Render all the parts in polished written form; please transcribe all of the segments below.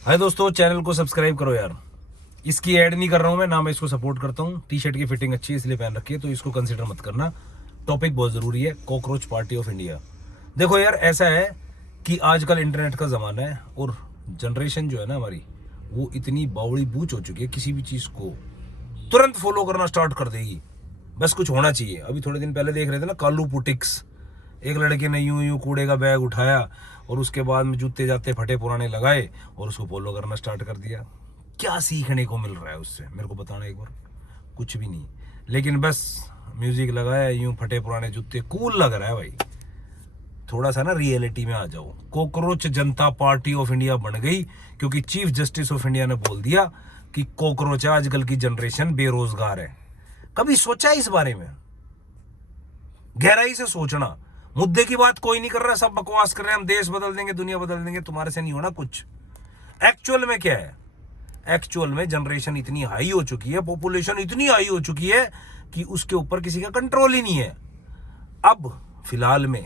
हाय दोस्तों, चैनल को सब्सक्राइब करो यार। इसकी ऐड नहीं कर रहा हूँ मैं, ना मैं इसको सपोर्ट करता हूँ। टी शर्ट की फिटिंग अच्छी है इसलिए पहन रखी है, तो इसको कंसीडर मत करना। टॉपिक बहुत ज़रूरी है, कॉकरोच पार्टी ऑफ इंडिया। देखो यार, ऐसा है कि आजकल इंटरनेट का ज़माना है और जनरेशन जो है ना हमारी, वो इतनी बावड़ी बूच हो चुकी है, किसी भी चीज़ को तुरंत फॉलो करना स्टार्ट कर देगी। बस कुछ होना चाहिए। अभी थोड़े दिन पहले देख रहे थे ना, कालू पुटिक्स, एक लड़के ने यूं यूं कूड़े का बैग उठाया और उसके बाद में जूते जाते फटे पुराने लगाए और उसको फॉलो करना स्टार्ट कर दिया। क्या सीखने को मिल रहा है उससे, मेरे को बताना एक बार। कुछ भी नहीं, लेकिन बस म्यूजिक लगाया, यूं फटे पुराने जूते, कूल लग रहा है भाई। थोड़ा सा ना रियलिटी में आ जाओ। Cockroach Janata party of India बन गई क्योंकि चीफ जस्टिस ऑफ इंडिया ने बोल दिया कि कॉकरोच है, आजकल की जनरेशन बेरोजगार है। कभी सोचा है इस बारे में? गहराई से सोचना। मुद्दे की बात कोई नहीं कर रहा, सब बकवास कर रहे हैं, हम देश बदल देंगे, दुनिया बदल देंगे, तुम्हारे से नहीं होना कुछ। एक्चुअल में क्या है? एक्चुअल में जनरेशन इतनी हाई हो चुकी है, पॉपुलेशन इतनी हाई हो चुकी है कि उसके ऊपर किसी का कंट्रोल ही नहीं है। अब फिलहाल में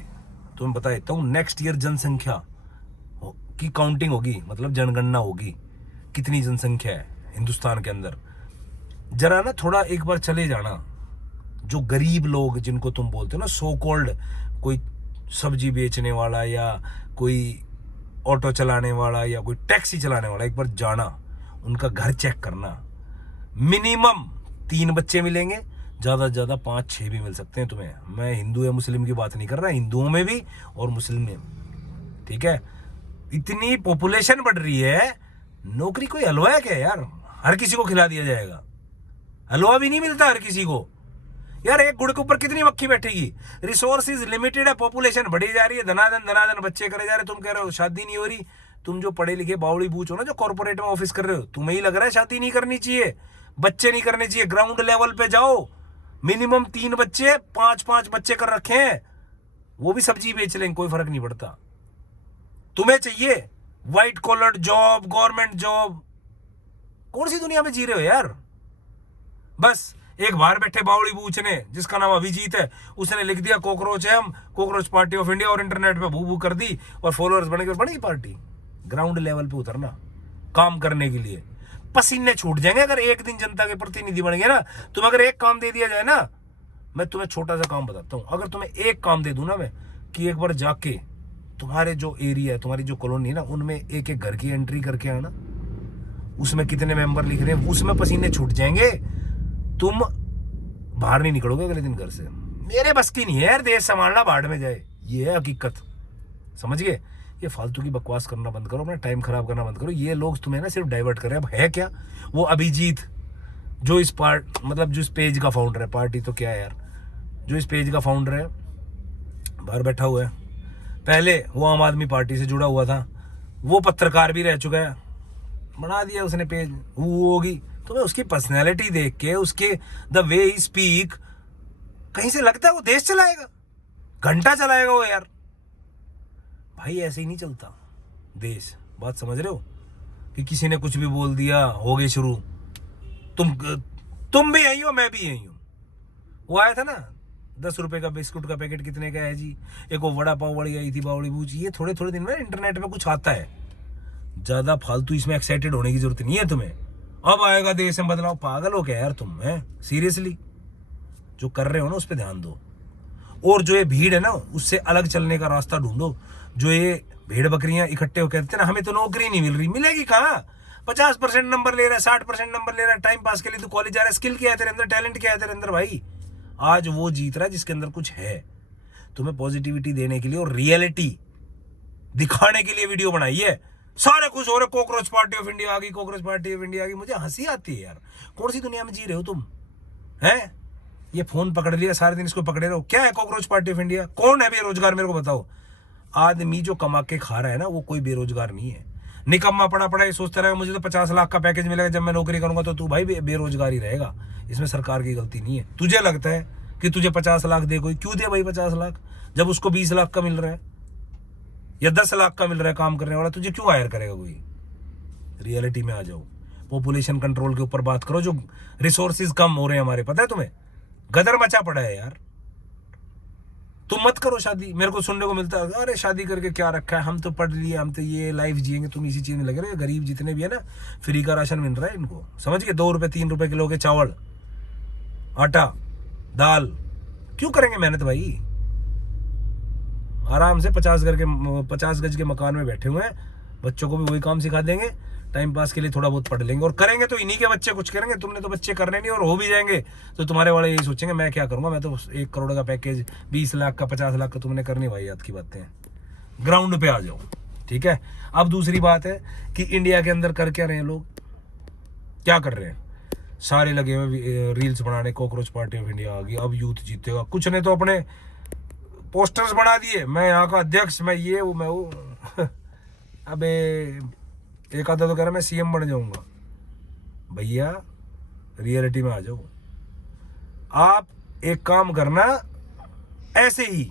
तुम्हें बता देता हूं, नेक्स्ट ईयर जनसंख्या की काउंटिंग होगी, मतलब जनगणना होगी, कितनी जनसंख्या है हिंदुस्तान के अंदर। जरा ना थोड़ा एक बार चले जाना। जो गरीब लोग जिनको तुम बोलते हो ना, सो कॉल्ड, कोई सब्जी बेचने वाला या कोई ऑटो चलाने वाला या कोई टैक्सी चलाने वाला, एक बार जाना, उनका घर चेक करना। मिनिमम 3 बच्चे मिलेंगे, ज़्यादा से ज़्यादा 5-6 भी मिल सकते हैं तुम्हें। मैं हिंदू या मुस्लिम की बात नहीं कर रहा, हिंदुओं में भी और मुस्लिम में, ठीक है? इतनी पॉपुलेशन बढ़ रही है, नौकरी कोई हलवा है क्या यार? हर किसी को खिला दिया जाएगा? हलवा भी नहीं मिलता हर किसी को यार। एक गुड़ के ऊपर कितनी मक्खी बैठेगी? रिसोर्सेज लिमिटेड है, पॉपुलेशन बढ़ी जा रही है, धनाधन धनाधन बच्चे करे जा रहे। तुम कह रहे हो शादी नहीं हो रही। तुम जो पढ़े लिखे बावड़ी बूच हो ना, जो कॉर्पोरेट में ऑफिस कर रहे हो, तुम्हें ही लग रहा है शादी नहीं करनी चाहिए, बच्चे नहीं करने चाहिए। ग्राउंड लेवल पे जाओ, मिनिमम 3 बच्चे, 5-5 बच्चे कर रखे हैं, वो भी सब्जी बेच लेंगे, कोई फर्क नहीं पड़ता। तुम्हें चाहिए white collar job, government job. कौन सी दुनिया में जी रहे हो यार? बस एक बाहर बैठे बावड़ी बूच ने, जिसका नाम अभिजीत है, उसने लिख दिया कॉकरोच है हम, कॉकरोच पार्टी ऑफ इंडिया, और इंटरनेट पे भू भू कर दी और फॉलोअर्स बनेगी पार्टी। ग्राउंड लेवल पे उतरना काम करने के लिए, पसीने छूट जाएंगे अगर एक दिन जनता के प्रतिनिधि बन गए ना। तुम अगर एक काम दे दिया जाए ना, मैं तुम्हें छोटा सा काम बताता हूँ, अगर तुम्हें एक काम दे दूं ना मैं, कि एक बार जाके तुम्हारे जो एरिया है, तुम्हारी जो कॉलोनी है ना, उनमें एक एक घर की एंट्री करके आना, उसमें कितने मेंबर लिख रहे हैं, उसमें पसीने छूट जाएंगे। तुम बाहर नहीं निकलोगे अगले दिन घर से। मेरे बस की नहीं है यार देश संभालना, बाढ़ में जाए, ये है हकीकत। समझ गए? ये फालतू की बकवास करना बंद करो, अपना टाइम खराब करना बंद करो। ये लोग तुम्हें ना सिर्फ डाइवर्ट कर रहे हैं। अब है क्या वो अभिजीत, जो इस मतलब जो इस पेज का फाउंडर है, पार्टी तो क्या है यार, जो इस पेज का फाउंडर है, बाहर बैठा हुआ है। पहले वो आम आदमी पार्टी से जुड़ा हुआ था, वो पत्रकार भी रह चुका है, बना दिया उसने पेज, वो होगी। तुम्हें उसकी पर्सनैलिटी देख के, उसके द वे ही स्पीक, कहीं से लगता है वो देश चलाएगा, घंटा चलाएगा वो यार। भाई ऐसे ही नहीं चलता देश। बात समझ रहे हो? कि किसी ने कुछ भी बोल दिया, हो गए शुरू। तुम भी यही हो, मैं भी यही हूं। वो आया था ना 10 रुपए का बिस्कुट का पैकेट कितने का है जी, एक वो वड़ा पाव वाली आई थी बावड़ी बूच। ये थोड़े थोड़े दिन में इंटरनेट पे कुछ आता है, ज्यादा फालतू इसमें एक्साइटेड होने की जरूरत नहीं है तुम्हें। अब आएगा देश में बदलाव। पागल हो क्या यार तुम? है सीरियसली? जो कर रहे हो ना उस पर ध्यान दो, और जो ये भीड़ है ना, उससे अलग चलने का रास्ता ढूंढो। जो ये भेड़ बकरियां इकट्ठे हो कहते हैं ना, हमें तो नौकरी नहीं मिल रही, मिलेगी कहाँ? 50% नंबर ले रहा है, 60% नंबर ले रहा है, टाइम पास के लिए तू कॉलेज जा रहा है। स्किल क्या है तेरे अंदर, टैलेंट क्या है तेरे अंदर भाई? आज वो जीत रहा है जिसके अंदर कुछ है। तुम्हें पॉजिटिविटी देने के लिए और रियलिटी दिखाने के लिए वीडियो बनाई है। सारे खुश हो रहे, कॉकरोच पार्टी ऑफ इंडिया आ गई, कॉकरोच पार्टी ऑफ इंडिया आ गई। मुझे हंसी आती है यार, कौन सी दुनिया में जी रहे हो तुम? हैं? ये फोन पकड़ लिया, सारे दिन इसको पकड़े रहो। क्या है कॉकरोच पार्टी ऑफ इंडिया? कौन है बेरोजगार, मेरे को बताओ। आदमी जो कमा के खा रहा है ना, वो कोई बेरोजगार नहीं है। निकम्मा पड़ा पड़ा ये सोचता रहेगा मुझे तो 50 लाख का पैकेज मिलेगा जब मैं नौकरी करूंगा, तो तू भाई बेरोजगार ही रहेगा। इसमें सरकार की गलती नहीं है। तुझे लगता है कि तुझे 50 लाख दे कोई, क्यों दे भाई 50 लाख, जब उसको 20 लाख का मिल रहा है या 10 लाख का मिल रहा है काम करने वाला, तुझे क्यों हायर करेगा कोई? रियलिटी में आ जाओ। पॉपुलेशन कंट्रोल के ऊपर बात करो। जो रिसोर्सेज कम हो रहे हैं हमारे, पता है तुम्हें? गदर मचा पड़ा है यार। तुम मत करो शादी। मेरे को सुनने को मिलता है अरे शादी करके क्या रखा है, हम तो पढ़ लिए, हम तो ये लाइफ जिएंगे। तुम इसी चीज में लगे रहे। गरीब जितने भी है ना, फ्री का राशन मिल रहा है इनको, समझ के 2 रुपए 3 रुपए किलो के चावल, आटा, दाल। क्यों करेंगे मेहनत भाई? आराम से 50 गज के मकान में बैठे हुए हैं, बच्चों को भी वही काम सिखा देंगे, टाइम पास के लिए थोड़ा बहुत पढ़ लेंगे, और करेंगे तो इन्हीं के बच्चे कुछ करेंगे। तुमने तो बच्चे करने नहीं, और हो भी जाएंगे तो तुम्हारे वाले यही सोचेंगे मैं क्या करूंगा, मैं तो 1 करोड़ का पैकेज, 20 लाख का, 50 लाख का तुमने करनी भाई। याद की बातें हैं, ग्राउंड पे आ जाओ। ठीक है। अब दूसरी बात है कि इंडिया के अंदर कर क्या रहे हैं लोग, क्या कर रहे हैं? सारे लगे हुए रील्स बनाने, कॉकरोच पार्टी ऑफ इंडिया आ गई, अब यूथ जीतेगा। कुछ ने तो अपने पोस्टर्स बना दिए, मैं यहाँ का अध्यक्ष, मैं ये हूँ, मैं वो अबे एक आधा तो कह रहा मैं सीएम बन जाऊंगा। भैया रियलिटी में आ जाओ। आप एक काम करना, ऐसे ही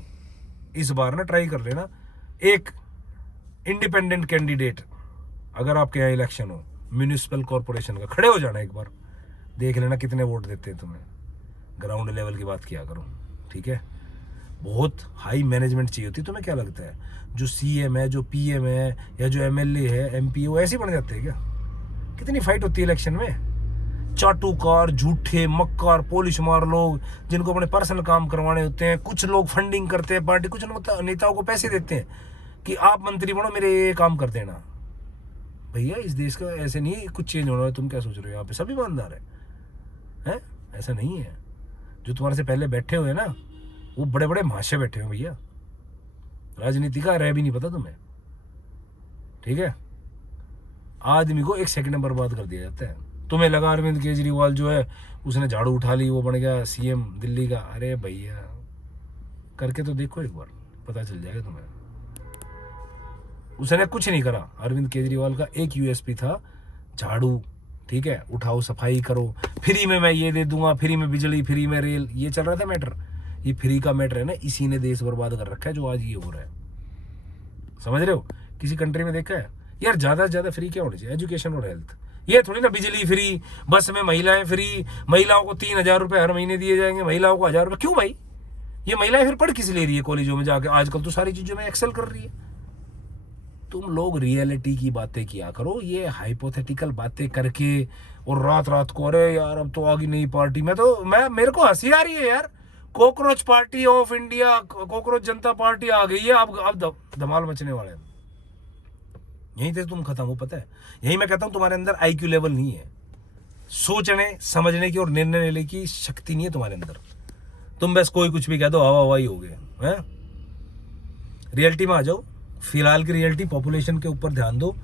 इस बार ना ट्राई कर लेना, एक इंडिपेंडेंट कैंडिडेट अगर आपके यहाँ इलेक्शन हो म्यूनिसिपल कॉर्पोरेशन का, खड़े हो जाना एक बार, देख लेना कितने वोट देते हैं तुम्हें। ग्राउंड लेवल की बात किया करो। ठीक है। बहुत हाई मैनेजमेंट चाहिए होती है। तुम्हें क्या लगता है जो सीएम है, जो पीएम है, या जो एमएलए है, एमपी है, वो ऐसे बन जाते हैं क्या? कितनी फाइट होती है इलेक्शन में। चाटुकार, झूठे, मक्कार, पॉलिश मार लोग, जिनको अपने पर्सनल काम करवाने होते हैं। कुछ लोग फंडिंग करते हैं पार्टी, कुछ नेताओं को पैसे देते हैं कि आप मंत्री बनो, मेरे ये काम कर देना। भैया इस देश का ऐसे नहीं कुछ चेंज होना है। तुम क्या सोच रहे हो यहाँ पे सब ईमानदार है? ऐसा नहीं है। जो तुम्हारे से पहले बैठे हुए ना, वो बड़े बड़े महाशय बैठे हुए भैया। राजनीति का रह भी नहीं पता तुम्हें। ठीक है। आदमी को 1 सेकंड में बर्बाद कर दिया जाता है। तुम्हें लगा अरविंद केजरीवाल जो है उसने झाड़ू उठा ली, वो बन गया सीएम दिल्ली का। अरे भैया करके तो देखो एक बार, पता चल जाएगा तुम्हें। उसने कुछ नहीं करा। अरविंद केजरीवाल का एक यूएसपी था, झाड़ू। ठीक है। उठाओ, सफाई करो, फ्री में मैं ये दे दूंगा, फ्री में बिजली, फ्री में रेल, ये चल रहा था मैटर। ये फ्री का मैटर है ना, इसी ने देश बर्बाद कर रखा है जो आज ये हो रहा है। समझ रहे हो? किसी कंट्री में देखा है यार ज्यादा से ज्यादा फ्री क्या होनी चाहिए? एजुकेशन और हेल्थ। ये थोड़ी ना बिजली फ्री, बस में महिलाएं फ्री, महिलाओं को 3,000 रुपए हर महीने दिए जाएंगे, महिलाओं को 1,000 रुपए। क्यों भाई? ये महिलाएं फिर पढ़ किस ले रही है कॉलेजों में जाके? आजकल तो सारी चीजों में एक्सेल कर रही है। तुम लोग रियलिटी की बातें किया करो, ये हाइपोथेटिकल बातें करके, और रात रात को अरे यार अब तो आ गई नई पार्टी। मैं मेरे को हंसी आ रही है यार। Cockroach party of India, cockroach Janata party आ गई है। अब धमाल मचने वाले हैं। यहीं से तुम खत्म हो, पता है? यही मैं कहता हूं तुम्हारे अंदर आईक्यू लेवल नहीं है, सोचने समझने की और निर्णय लेने की शक्ति नहीं है तुम्हारे अंदर। तुम बस कोई कुछ भी कह दो, हवा हवाई हो गए हैं। रियलिटी में आ जाओ। फिलहाल की रियलिटी, पॉपुलेशन के ऊपर ध्यान दो।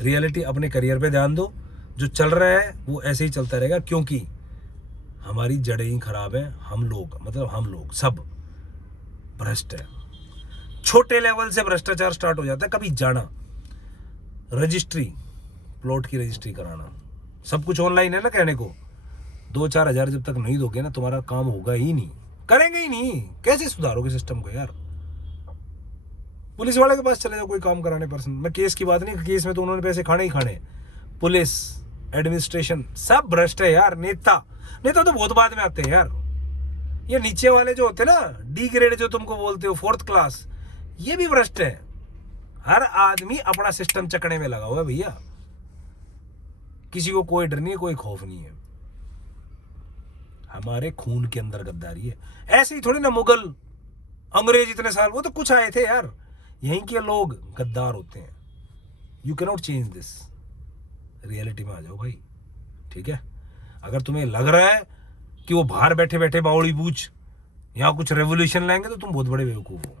रियलिटी अपने करियर पे ध्यान दो। जो चल रहा है वो ऐसे ही चलता रहेगा, क्योंकि हमारी जड़ें ही खराब है। हम लोग सब भ्रष्ट है। छोटे लेवल से भ्रष्टाचार स्टार्ट हो जाता है। कभी जाना रजिस्ट्री, प्लॉट की रजिस्ट्री कराना, सब कुछ ऑनलाइन है ना। कहने को 2-4 हजार जब तक नहीं दोगे ना, तुम्हारा काम होगा ही नहीं, करेंगे ही नहीं। कैसे सुधारोगे सिस्टम को यार? पुलिस वाले के पास चले जाओ कोई काम कराने पर्सन। मैं केस की बात नहीं, केस में तो उन्होंने पैसे खाने ही खाने। पुलिस, एडमिनिस्ट्रेशन सब भ्रष्ट है यार। नेता तो बहुत बाद में आते हैं यार। ये नीचे वाले जो होते हैं ना, डी ग्रेड जो तुमको बोलते हो, 4th क्लास, ये भी भ्रष्ट है। हर आदमी अपना सिस्टम चकने में लगा हुआ है भैया। किसी को कोई डर नहीं है, कोई खौफ नहीं है। हमारे खून के अंदर गद्दारी है। ऐसे ही थोड़ी ना मुगल, अंग्रेज इतने साल, वो तो कुछ आए थे यार। यहीं के लोग गद्दार होते हैं। You can not change this. Reality में आ जाओ भाई। ठीक है। अगर तुम्हें लग रहा है कि वो बाहर बैठे बैठे बावड़ी बूझ यहाँ कुछ रेवोल्यूशन लाएंगे, तो तुम बहुत बड़े बेवकूफ हो।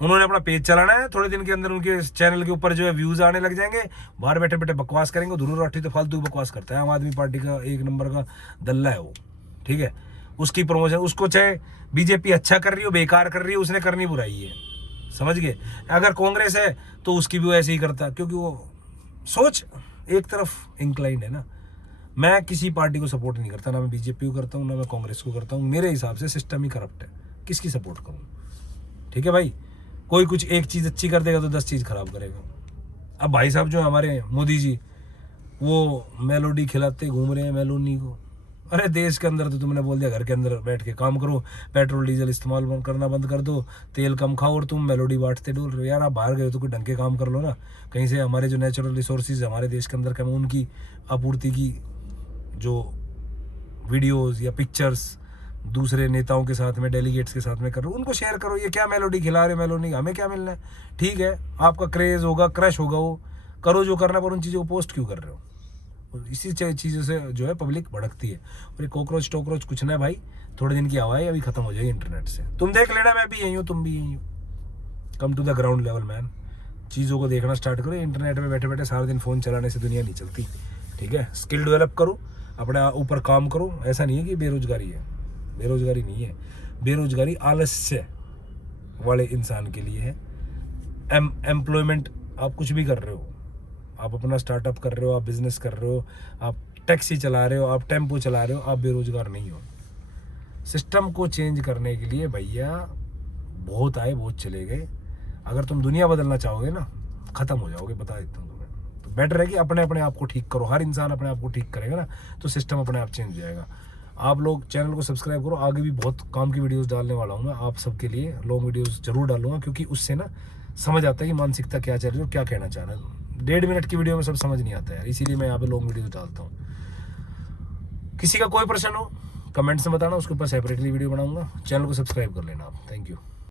उन्होंने अपना पेज चलाना है, थोड़े दिन के अंदर उनके चैनल के ऊपर जो है व्यूज आने लग जाएंगे। बाहर बैठे बैठे बकवास करेंगे। ध्रुव राठी तो फालतू बकवास करता है। आम आदमी पार्टी का 1 नंबर का दल्ला है वो। ठीक है। उसकी प्रमोशन, उसको चाहे बीजेपी अच्छा कर रही हो, बेकार कर रही हो, उसने करनी बुराई है। समझ गए? अगर कांग्रेस है तो उसकी भी वो ऐसे ही करता, क्योंकि वो सोच एक तरफ इंक्लाइंड है ना। मैं किसी पार्टी को सपोर्ट नहीं करता, ना मैं बीजेपी को करता हूँ, ना मैं कांग्रेस को करता हूँ। मेरे हिसाब से सिस्टम ही करप्ट है। किसकी सपोर्ट करूँ? ठीक है भाई। कोई कुछ एक चीज़ अच्छी कर देगा तो 10 चीज़ खराब करेगा। अब भाई साहब जो हमारे मोदी जी, वो मेलोडी खिलाते घूम रहे हैं मेलोनी को। अरे देश के अंदर तो तुमने बोल दिया घर के अंदर बैठ के काम करो, पेट्रोल डीजल इस्तेमाल करना बंद कर दो, तेल कम खाओ, और तुम मेलोडी बांटते डोल रहे हो। यार आप बाहर गए हो तो कोई ढंग के काम कर लो ना। कहीं से हमारे जो नेचुरल रिसोर्सेज हमारे देश के अंदर कम, उनकी आपूर्ति की जो वीडियोस या पिक्चर्स दूसरे नेताओं के साथ में, डेलीगेट्स के साथ में करो, उनको शेयर करो। ये क्या मेलोडी खिला रहे हो, मेलोडी हमें क्या मिलना है? ठीक है, आपका क्रेज होगा, क्रश होगा, वो करो जो करना, पर उन चीज़ों को पोस्ट क्यों कर रहे हो? और इसी चीज़ों से जो है पब्लिक भड़कती है। और ये कॉकरोच टोकरोच कुछ ना है भाई, थोड़े दिन की हवा है, अभी खत्म हो जाएगी इंटरनेट से। तुम देख लेना, मैं भी यही हूँ, तुम भी यही हो। Come to the ground level man, चीज़ों को देखना स्टार्ट करो। इंटरनेट में बैठे बैठे सारा दिन फ़ोन चलाने से दुनिया नहीं चलती। ठीक है, स्किल डेवलप करो, अपने ऊपर काम करो। ऐसा नहीं है कि बेरोजगारी है, बेरोजगारी नहीं है। बेरोजगारी आलस्य वाले इंसान के लिए है। एम्प्लॉयमेंट, आप कुछ भी कर रहे हो, आप अपना स्टार्टअप कर रहे हो, आप बिजनेस कर रहे हो, आप टैक्सी चला रहे हो, आप टेम्पो चला रहे हो, आप बेरोजगार नहीं हो। सिस्टम को चेंज करने के लिए भैया बहुत आए बहुत चले गए। अगर तुम दुनिया बदलना चाहोगे ना, खत्म हो जाओगे, बता देता हूँ तुम्हें। तो बेटर है कि अपने अपने आप को ठीक करो। हर इंसान अपने आप को ठीक करेगा ना, तो सिस्टम अपने आप चेंज हो जाएगा। आप लोग चैनल को सब्सक्राइब करो, आगे भी बहुत काम की वीडियोस डालने वाला हूँ मैं आप सबके लिए। लॉन्ग वीडियोस जरूर डालूंगा, क्योंकि उससे ना समझ आता है कि मानसिकता क्या चल रही है और क्या कहना चाह रहा है। 1.5 मिनट की वीडियो में सब समझ नहीं आता यार, इसीलिए मैं यहाँ पे लॉन्ग वीडियो डालता हूँ। किसी का कोई प्रश्न हो कमेंट्स में बताना, उसके ऊपर सेपरेटली वीडियो बनाऊंगा। चैनल को सब्सक्राइब कर लेना आप। Thank you.